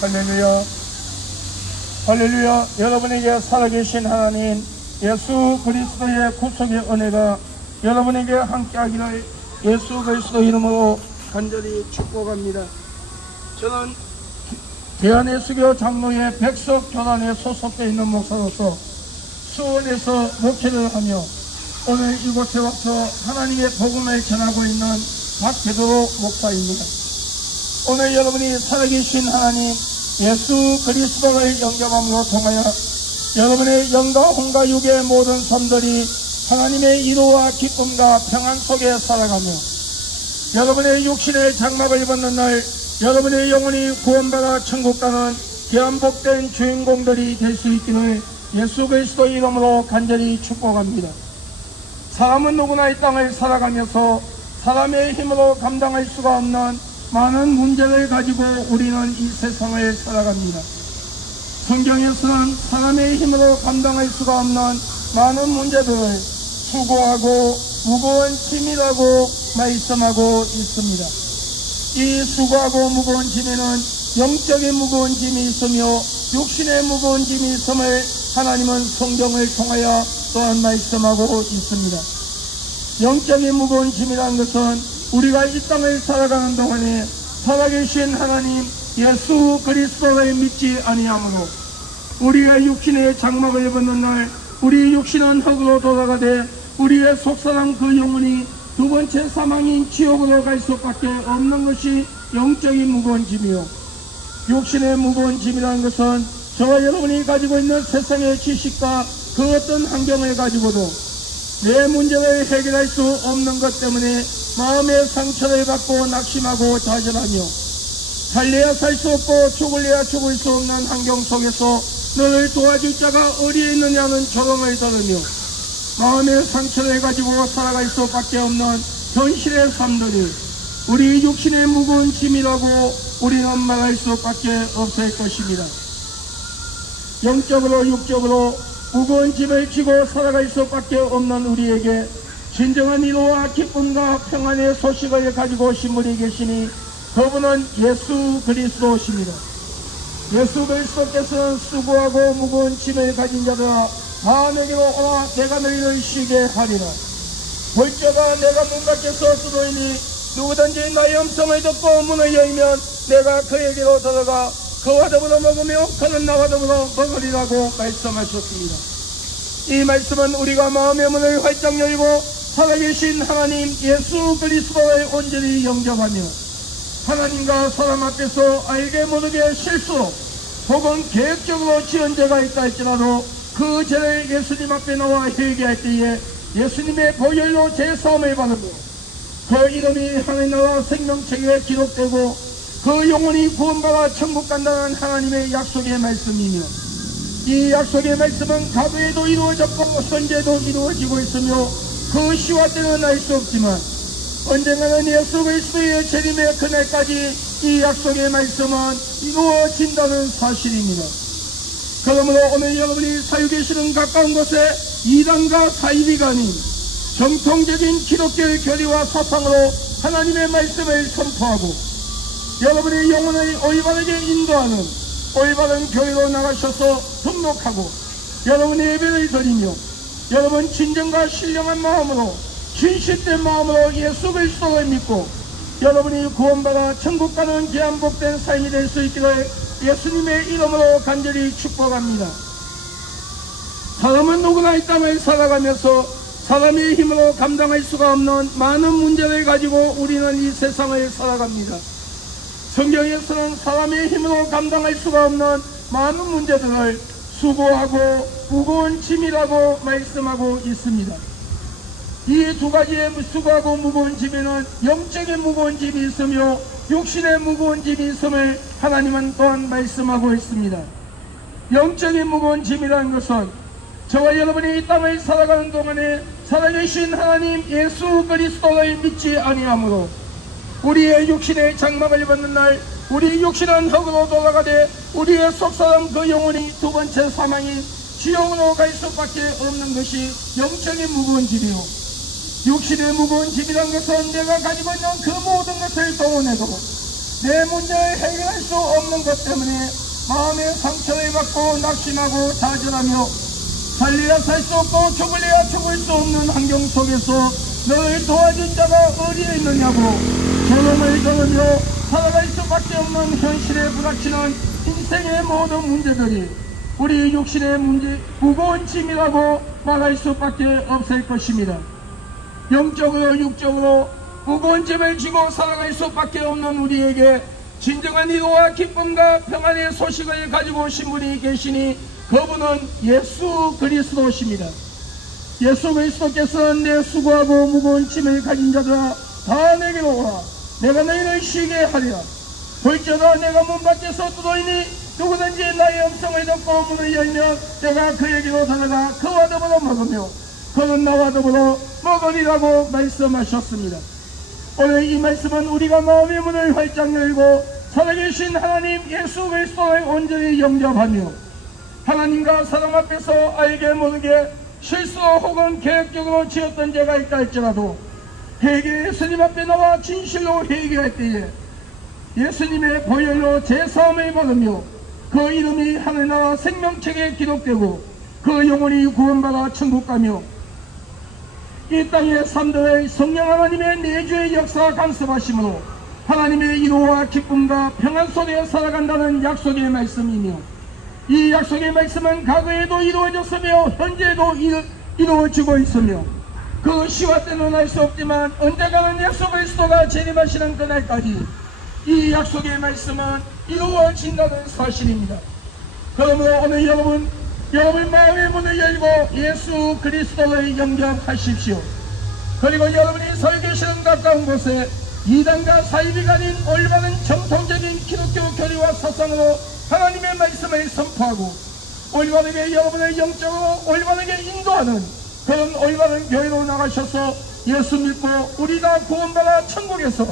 할렐루야, 할렐루야. 여러분에게 살아계신 하나님 예수 그리스도의 구속의 은혜가 여러분에게 함께하기를 예수 그리스도 이름으로 간절히 축복합니다. 저는 대한예수교 장로회 백석교단에 소속되어 있는 목사로서 수원에서 목회를 하며 오늘 이곳에 와서 하나님의 복음을 전하고 있는 박대도 목사입니다. 오늘 여러분이 살아계신 하나님 예수 그리스도를 영접함으로 통하여 여러분의 영과 혼과 육의 모든 삶들이 하나님의 이루와 기쁨과 평안 속에 살아가며 여러분의 육신의 장막을 입었는 날 여러분의 영혼이 구원받아 천국 가는 귀한 복된 주인공들이 될 수 있기를 예수 그리스도 이름으로 간절히 축복합니다. 사람은 누구나 이 땅을 살아가면서 사람의 힘으로 감당할 수가 없는 많은 문제를 가지고 우리는 이 세상을 살아갑니다. 성경에서는 사람의 힘으로 감당할 수가 없는 많은 문제들을 수고하고 무거운 짐이라고 말씀하고 있습니다. 이 수고하고 무거운 짐에는 영적인 무거운 짐이 있으며 육신의 무거운 짐이 있음을 하나님은 성경을 통하여 또한 말씀하고 있습니다. 영적인 무거운 짐이라는 것은 우리가 이 땅을 살아가는 동안에 살아계신 하나님 예수 그리스도를 믿지 아니하므로 우리의 육신의 장막을 입었는 날 우리 육신은 흙으로 돌아가되 우리의 속사람 그 영혼이 두 번째 사망인 지옥으로 갈 수밖에 없는 것이 영적인 무거운 짐이요, 육신의 무거운 짐이라는 것은 저와 여러분이 가지고 있는 세상의 지식과 그 어떤 환경을 가지고도 내 문제를 해결할 수 없는 것 때문에 마음의 상처를 받고 낙심하고 좌절하며 살래야 살 수 없고 죽을래야 죽을 수 없는 환경 속에서 너를 도와줄 자가 어디에 있느냐는 조롱을 들으며 마음의 상처를 가지고 살아갈 수밖에 없는 현실의 삶들이 우리 육신의 무거운 짐이라고 우리는 말할 수밖에 없을 것입니다. 영적으로 육적으로 무거운 짐을 지고 살아갈 수밖에 없는 우리에게 진정한 위로와 기쁨과 평안의 소식을 가지고 오신 분이 계시니 그분은 예수 그리스도십니다. 예수 그리스도께서는 수고하고 무거운 짐을 가진 자들아 다 내게로 오라 내가 너희를 쉬게 하리라. 볼저가 내가 문 밖에 서서도이니 누구든지 나의 음성을 듣고 문을 열면 내가 그에게로 들어가 그와 더불어 먹으며 그는 나와 더불어 먹으리라고 말씀하셨습니다. 이 말씀은 우리가 마음의 문을 활짝 열고 살아계신 하나님 예수 그리스도를 온전히 영접하며 하나님과 사람 앞에서 알게 모르게 실수로 혹은 계획적으로 지은 죄가 있다 할지라도 그 죄를 예수님 앞에 나와 회개할 때에 예수님의 보혈로 제사함을 받으고 그 이름이 하늘나라 생명책에 기록되고 그 영혼이 구원받아 천국 간다는 하나님의 약속의 말씀이며 이 약속의 말씀은 과거에도 이루어졌고 현재도 이루어지고 있으며 그 시와 때는 알 수 없지만 언젠가는 예수 그리스도의 재림의 그날까지 이 약속의 말씀은 이루어진다는 사실입니다. 그러므로 오늘 여러분이 살고 계시는 가까운 곳에 이단과 사이비가 아닌 정통적인 기독교의 교리와 사상으로 하나님의 말씀을 선포하고 여러분의 영혼을 올바르게 인도하는 올바른 교회로 나가셔서 등록하고 여러분의 예배를 드리며 여러분 진정과 신령한 마음으로 진실된 마음으로 예수 그리스도를 믿고 여러분이 구원받아 천국 가는 귀한 복된 삶이 될 수 있기를 예수님의 이름으로 간절히 축복합니다. 사람은 누구나 이 땅을 살아가면서 사람의 힘으로 감당할 수가 없는 많은 문제를 가지고 우리는 이 세상을 살아갑니다. 성경에서는 사람의 힘으로 감당할 수가 없는 많은 문제들을 수고하고 무거운 짐이라고 말씀하고 있습니다. 이 두 가지의 수고하고 무거운 짐에는 영적인 무거운 짐이 있으며 육신의 무거운 짐이 있음을 하나님은 또한 말씀하고 있습니다. 영적인 무거운 짐이라는 것은 저와 여러분이 이 땅을 살아가는 동안에 살아계신 하나님 예수 그리스도를 믿지 아니하므로 우리의 육신의 장막을 입었는 날 우리 육신은 흙으로 돌아가되 우리의 속사람 그 영혼이 두 번째 사망인 지옥으로 갈 수밖에 없는 것이 영적인 무거운 짐이요 육신의 무거운 짐이란 것은 내가 가지고 있는 그 모든 것을 동원해도 내 문제를 해결할 수 없는 것 때문에 마음의 상처를 받고 낙심하고 좌절하며 살리라 살 수 없고 죽을래야 죽을 수 없는 환경 속에서 너를 도와줄 자가 어디에 있느냐고 저놈을 걸으며 살아갈 수밖에 없는 현실에 부닥치는 인생의 모든 문제들이 우리 육신의 문제, 무거운 짐이라고 말할 수밖에 없을 것입니다. 영적으로 육적으로 무거운 짐을 지고 살아갈 수밖에 없는 우리에게 진정한 위로와 기쁨과 평안의 소식을 가지고 오신 분이 계시니 그분은 예수 그리스도십니다. 예수 그리스도께서는 내 수고하고 무거운 짐을 가진 자들아 다 내게로 오라. 내가 너희를 쉬게 하리라. 볼지어다 내가 문 밖에서 두드리니 누구든지 나의 음성을 듣고 문을 열면 내가 그에게로 들어가 그와 더불어 먹으며 그는 나와 더불어 먹으리라고 말씀하셨습니다. 오늘 이 말씀은 우리가 마음의 문을 활짝 열고 살아계신 하나님 예수 그리스도를 온전히 영접하며 하나님과 사람 앞에서 알게 모르게 실수로 혹은 계획적으로 지었던 죄가 있다 할지라도 회개 예수님 앞에 나와 진실로 회개할 때에 예수님의 보혈로 제사함을 받으며 그 이름이 하늘나라 생명책에 기록되고 그 영혼이 구원받아 천국 가며 이 땅의 삶들을 성령 하나님의 내주의 역사 간섭하심으로 하나님의 위로와 기쁨과 평안 속에 살아간다는 약속의 말씀이며 이 약속의 말씀은 과거에도 이루어졌으며 현재에도 이루어지고 있으며 그 시와 때는 알 수 없지만 언젠가는 예수 그리스도가 재림하시는 그날까지 이 약속의 말씀은 이루어진다는 사실입니다. 그러므로 오늘 여러분 마음의 문을 열고 예수 그리스도를 영접하십시오. 그리고 여러분이 서 계시는 가까운 곳에 이단과 사이비가 아닌 올바른 정통적인 기독교 교리와 사상으로 하나님의 말씀을 선포하고 올바르게 여러분의 영적으로 올바르게 인도하는 그런 올바른 교회로 나가셔서 예수 믿고 우리 다 구원받아 천국에서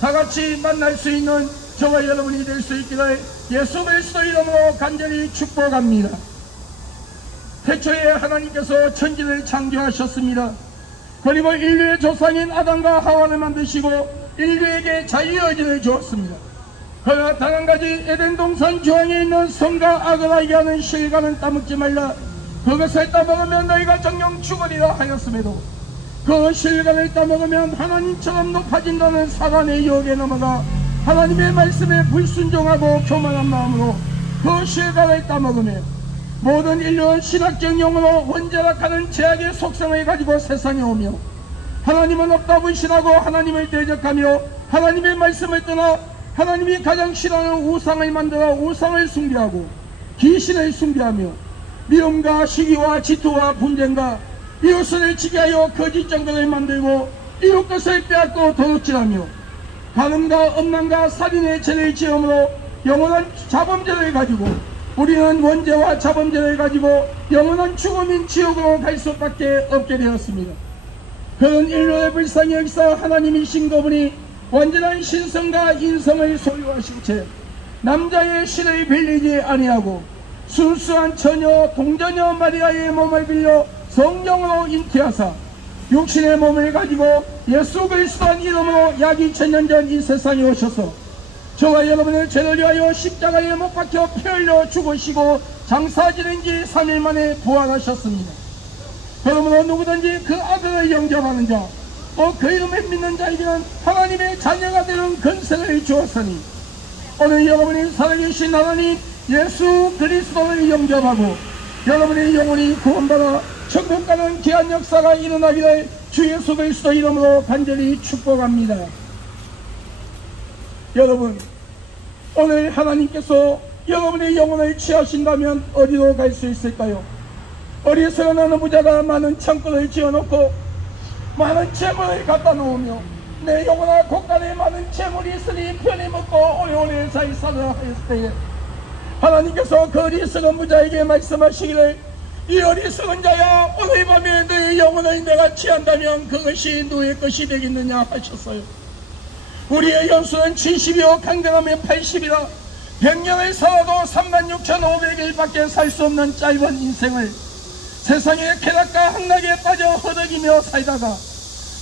다같이 만날 수 있는 저와 여러분이 될 수 있기를 예수 그리스도 이름으로 간절히 축복합니다. 태초에 하나님께서 천지를 창조하셨습니다. 그리고 인류의 조상인 아담과 하와를 만드시고 인류에게 자유의지를 주었습니다. 그러나 단 한 가지 에덴 동산 중앙에 있는 선과 악을 알게 하는 실과는 따먹지 말라. 그것을 따먹으면 너희가 정령 죽으리라 하였음에도 그 실과를 따먹으면 하나님처럼 높아진다는 사단의 유혹에 넘어가 하나님의 말씀에 불순종하고 교만한 마음으로 그 실과를 따먹으며 모든 인류는 신학적 용어로 원죄락하는 죄악의 속성을 가지고 세상에 오며 하나님은 없다 불신하고 하나님을 대적하며 하나님의 말씀을 떠나 하나님이 가장 싫어하는 우상을 만들어 우상을 숭배하고 귀신을 숭배하며 미움과 시기와 질투와 분쟁과 이웃을 지게 하여 거짓 정당을 만들고 이웃 것을 빼앗고 도둑질하며 간음과 음란과 살인의 죄를 지음으로 영원한 자범죄를 가지고 우리는 원죄와 자범죄를 가지고 영원한 죽음인 지옥으로 갈 수밖에 없게 되었습니다. 그런 인류의 불쌍히 여기서 하나님이신 그분이 완전한 신성과 인성을 소유하신 채 남자의 신을 빌리지 아니하고 순수한 처녀 동자녀 마리아의 몸을 빌려 성령으로 잉태하사 육신의 몸을 가지고 예수 그리스도의 이름으로 약 2000년 전 이 세상에 오셔서 저와 여러분의 죄를 위하여 십자가에 못 박혀 피 흘려 죽으시고 장사지는 지 3일 만에 부활하셨습니다. 그러므로 누구든지 그 아들을 영접하는 자 또 그 이름을 믿는 자에게는 하나님의 자녀가 되는 권세를 주었으니 오늘 여러분이 살아계신 하나님 예수 그리스도를 영접하고 여러분의 영혼이 구원받아 천국 가는 귀한 역사가 일어나기를 주 예수 그리스도 이름으로 간절히 축복합니다. 여러분 오늘 하나님께서 여러분의 영혼을 취하신다면 어디로 갈 수 있을까요? 어리석은 어느 부자가 많은 창고를 지어놓고 많은 재물을 갖다 놓으며 내 영혼아 곳간에 많은 재물이 있으니 편히 먹고 오래오래 잘 살아라 했을 때에 하나님께서 그 어리석은 부자에게 말씀하시기를 이 어리석은 자야 오늘 밤에 너의 영혼을 내가 취한다면 그것이 너의 것이 되겠느냐 하셨어요. 우리의 연수는 70이요 강건하면 80이라 100년을 살아도 36,500일밖에 살 수 없는 짧은 인생을 세상의 쾌락과 한락에 빠져 허덕이며 살다가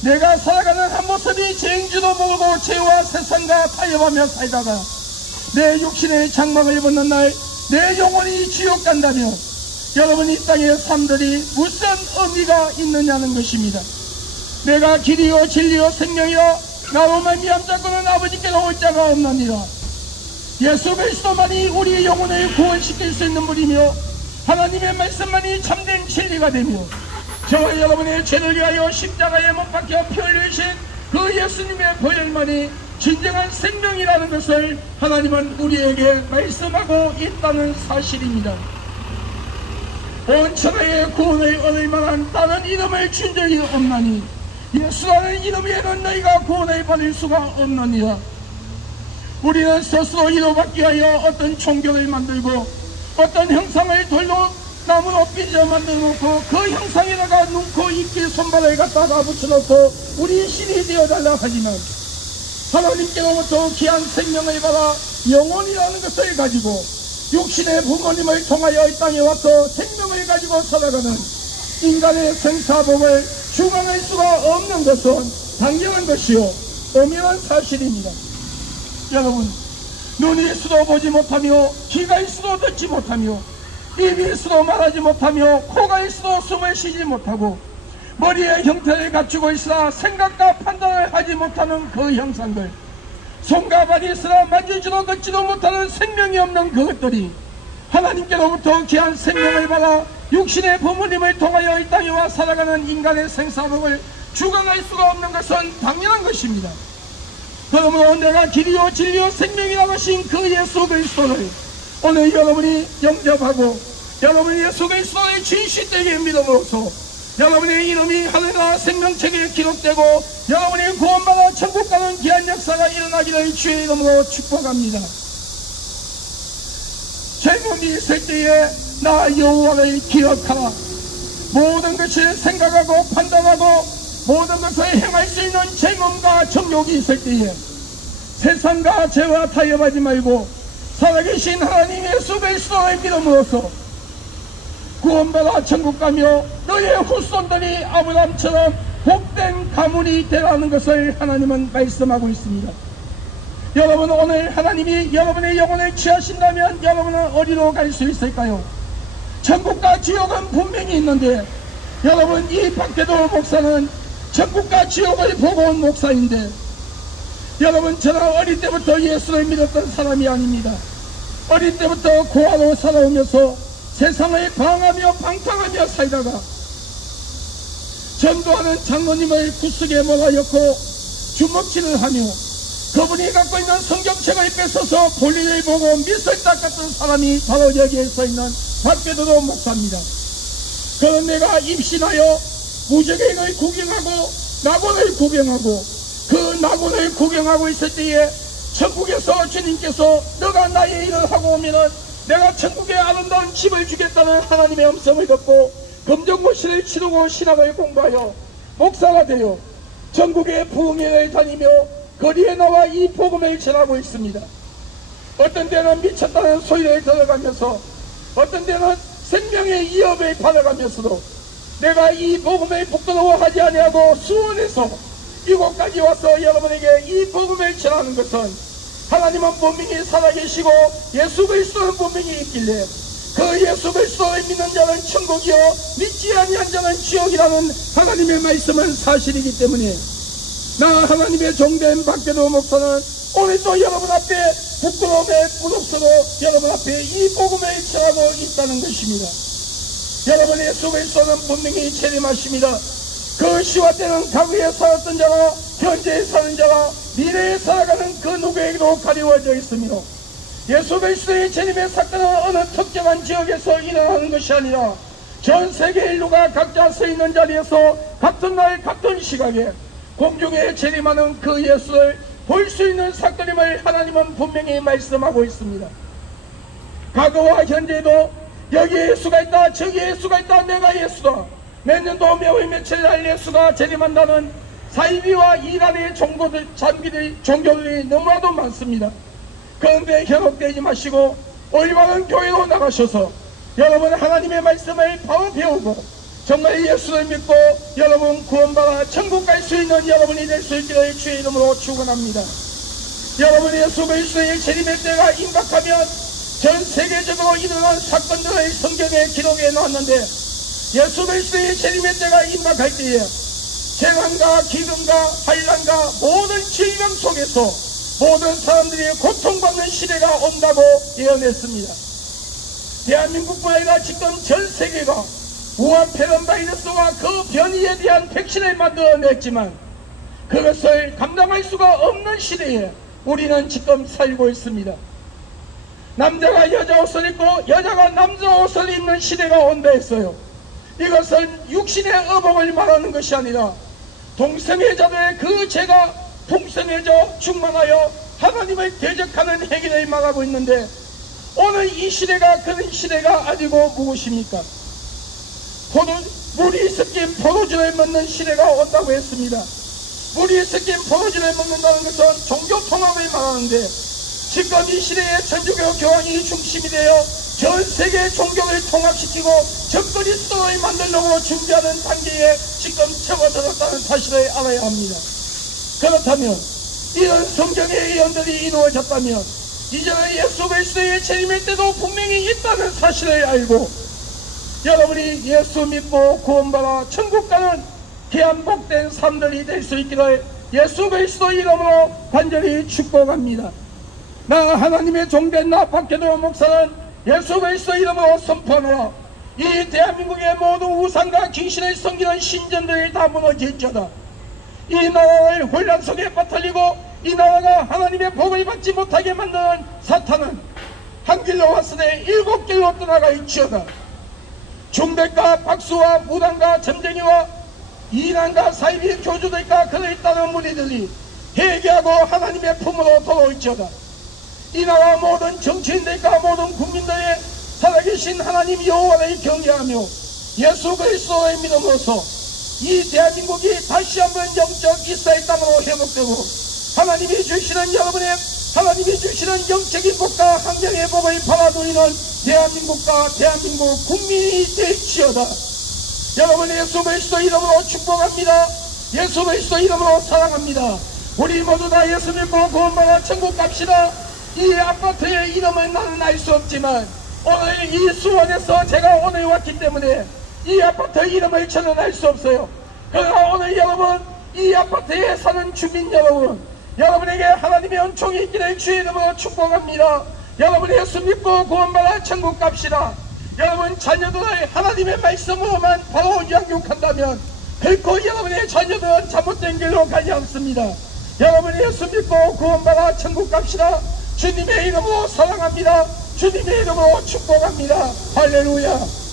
내가 살아가는 한 모습이 죄인지도 모르고 죄와 세상과 타협하며 살다가 내 육신의 장막을 입었는 날 내 영혼이 지옥 간다며 여러분 이 땅의 삶들이 무슨 의미가 있느냐는 것입니다. 내가 길이요 진리요 생명이요 나로 말미암자고는 아버지께로 올 자가 없느니라. 예수 그리스도만이 우리의 영혼을 구원시킬 수 있는 분이며 하나님의 말씀만이 참된 진리가 되며 저와 여러분의 죄를 위하여 십자가에 못 박혀 피 흘리신 그 예수님의 보혈만이 진정한 생명이라는 것을 하나님은 우리에게 말씀하고 있다는 사실입니다. 온 천하의 구원을 얻을 만한 다른 이름을 준 적이 없나니 예수라는 이름 외에는 너희가 구원을 받을 수가 없느니라. 우리는 스스로 이로받기 위하여 어떤 종교를 만들고 어떤 형상을 돌로 나무로 빚어 만들어놓고 그 형상에다가 눈, 코, 입, 귀, 손발을 갖다가 붙여놓고 우리 신이 되어달라 하지만 하나님께로부터 귀한 생명을 받아 영혼이라는 것을 가지고 육신의 부모님을 통하여 이 땅에 와서 생명을 가지고 살아가는 인간의 생사복을 주관할 수가 없는 것은 당연한 것이요 엄연한 사실입니다. 여러분, 눈이 있어도 보지 못하며 귀가 있어도 듣지 못하며 입이 있어도 말하지 못하며 코가 있어도 숨을 쉬지 못하고 머리의 형태를 갖추고 있으나 생각과 판단을 하지 못하는 그 형상들, 손과 발이 있으나 만지지도 걷지도 못하는 생명이 없는 그것들이 하나님께로부터 귀한 생명을 받아 육신의 부모님을 통하여 이 땅에 와 살아가는 인간의 생사복을 주관할 수가 없는 것은 당연한 것입니다. 그러므로 내가 길이요 진리요 생명이라고 하신 그 예수 그리스도를 오늘 여러분이 영접하고 여러분이 예수 그리스도의 진실되게 믿음으로써 여러분의 이름이 하늘나라 생명책에 기록되고 여러분이 구원받아 천국 가는 귀한 역사가 일어나기를 주의 이름으로 축복합니다. 젊음이 있을 때에 나 여호와를 기억하라. 모든 것을 생각하고 판단하고 모든 것을 행할 수 있는 젊음과 정욕이 있을 때에 세상과 죄와 타협하지 말고 살아계신 하나님 예수 그리스도의 믿음으로써 구원받아 천국 가며 너의 후손들이 아브라함처럼 복된 가문이 되라는 것을 하나님은 말씀하고 있습니다. 여러분, 오늘 하나님이 여러분의 영혼을 취하신다면 여러분은 어디로 갈 수 있을까요? 천국과 지옥은 분명히 있는데 여러분, 이 박대도 목사는 천국과 지옥을 보고 온 목사인데 여러분, 저는 어릴 때부터 예수를 믿었던 사람이 아닙니다. 어릴 때부터 고아로 살아오면서 세상을 방하며 방탕하며 살다가 전도하는 장로님을 구석에 몰아넣고 주먹질을 하며 그분이 갖고 있는 성경책을 뺏어서 볼일을 보고 미술 닦았던 사람이 바로 여기에 서있는 박베드로 목사입니다. 그런 내가 입신하여 무적행을 구경하고 낙원을 구경하고 그 낙원을 구경하고 있을 때에 천국에서 주님께서 너가 나의 일을 하고 오면은 내가 천국의 아름다운 집을 주겠다는 하나님의 음성을 듣고 검정고시를 치르고 신학을 공부하여 목사가 되어 전국의 부흥회를 다니며 거리에 나와 이 복음을 전하고 있습니다. 어떤 때는 미쳤다는 소리를 들어가면서 어떤 때는 생명의 위협을 받아가면서도 내가 이 복음을 부끄러워하지 아니하고 수원에서 이곳까지 와서 여러분에게 이 복음을 전하는 것은 하나님은 분명히 살아계시고 예수 그리스도는 분명히 있길래 그 예수 그리스도를 믿는 자는 천국이요 믿지 아니한 자는 지옥이라는 하나님의 말씀은 사실이기 때문에 나 하나님의 종된 박대도 목사는 오늘도 여러분 앞에 부끄러움의 무릎으로 여러분 앞에 이 복음을 전하고 있다는 것입니다. 여러분, 예수 그리스도는 분명히 재림하십니다. 그 시와 때는 과거에 살았던 자와 현재에 사는 자와 미래에 살아가는 그 누구에게도 가리워져 있으며 예수 그리스도의 재림의 사건은 어느 특정한 지역에서 일어나는 것이 아니라 전 세계 인류가 각자 서 있는 자리에서 같은 날 같은 시각에 공중에 재림하는 그 예수를 볼 수 있는 사건임을 하나님은 분명히 말씀하고 있습니다. 과거와 현재도 여기에 예수가 있다, 저기에 예수가 있다, 내가 예수다, 몇 년도 몇월 며칠 날 예수가 재림한다는 사이비와 이란의 종교들이 너무나도 많습니다. 그런데 현혹되지 마시고 올바른 교회로 나가셔서 여러분 하나님의 말씀을 바로 배우고 정말 예수를 믿고 여러분 구원받아 천국 갈 수 있는 여러분이 될 수 있기를 주의 이름으로 축원합니다. 여러분 예수 그리스도의 재림의 때가 임박하면 전 세계적으로 일어난 사건들의 성경에 기록해 놓았는데, 예수 그리스도의 재림의 때가 임박할 때에 재난과 기근과 환난과 모든 질병 속에서 모든 사람들이 고통받는 시대가 온다고 예언했습니다. 대한민국뿐 아니라 지금 전 세계가 우한 폐렴 바이러스와 그 변이에 대한 백신을 만들어냈지만 그것을 감당할 수가 없는 시대에 우리는 지금 살고 있습니다. 남자가 여자 옷을 입고 여자가 남자 옷을 입는 시대가 온다 했어요. 이것은 육신의 의복을 말하는 것이 아니라 동성애자들의 그 죄가 풍성해져 충만하여 하나님을 대적하는 행위를 말하고 있는데, 오늘 이 시대가 그런 시대가 아니고 무엇입니까? 물이 섞인 포도주를 먹는 시대가 온다고 했습니다. 물이 섞인 포도주를 먹는다는 것은 종교 통합을 말하는데, 지금 이 시대에 천주교 교황이 중심이 되어 전 세계 종교를 통합시키고 적그리스도를 만들려고 준비하는 단계에 지금 접어들었다는 사실을 알아야 합니다. 그렇다면 이런 성경의 예언들이 이루어졌다면 이제는 예수 그리스도의 재림의 때도 분명히 있다는 사실을 알고 여러분이 예수 믿고 구원받아 천국 가는 귀한 복된 삶들이 될 수 있기를 예수 그리스도 이름으로 간절히 축복합니다. 나 하나님의 종된 나 박혜도 목사는 예수 그리스도 이름으로 선포하노라. 이 대한민국의 모든 우상과 귀신을 섬기는 신전들이 다 무너질지어다. 이 나라를 혼란 속에 빠뜨리고 이 나라가 하나님의 복을 받지 못하게 만드는 사탄은 한 길로 왔으되 7길로 떠나가 있지어다. 중대과 박수와 무당과 점쟁이와 이난과 사이비 교주들과 그를 따르는 무리들이 회개하고 하나님의 품으로 돌아올지어다. 이 나라 모든 정치인들과 모든 국민들의 살아계신 하나님 여호와를 경외하며 예수 그리스도를 믿음으로써 이 대한민국이 다시 한번 영적 이스라엘 땅으로 회복되고 하나님이 주시는 여러분의 하나님이 주시는 영적인 복과 환경의 복을 받아들이는 대한민국과 대한민국 국민이 될지어다. 여러분 예수 그리스도 이름으로 축복합니다. 예수 그리스도 이름으로 사랑합니다. 우리 모두 다 예수 믿고 구원받아 천국 갑시다. 이 아파트의 이름을 나는 알 수 없지만 오늘 이 수원에서 제가 오늘 왔기 때문에 이 아파트 이름을 저는 알 수 없어요. 그러나 오늘 여러분 이 아파트에 사는 주민 여러분, 여러분에게 하나님의 은총이 있기를 주의 이름으로 축복합니다. 여러분 예수 믿고 구원받아 천국 갑시다. 여러분 자녀들을 하나님의 말씀으로만 바로 양육한다면 결코 여러분의 자녀들은 잘못된 길로 가지 않습니다. 여러분 예수 믿고 구원받아 천국 갑시다. 주님의 이름으로 사랑합니다. 주님의 이름으로 축복합니다. 할렐루야.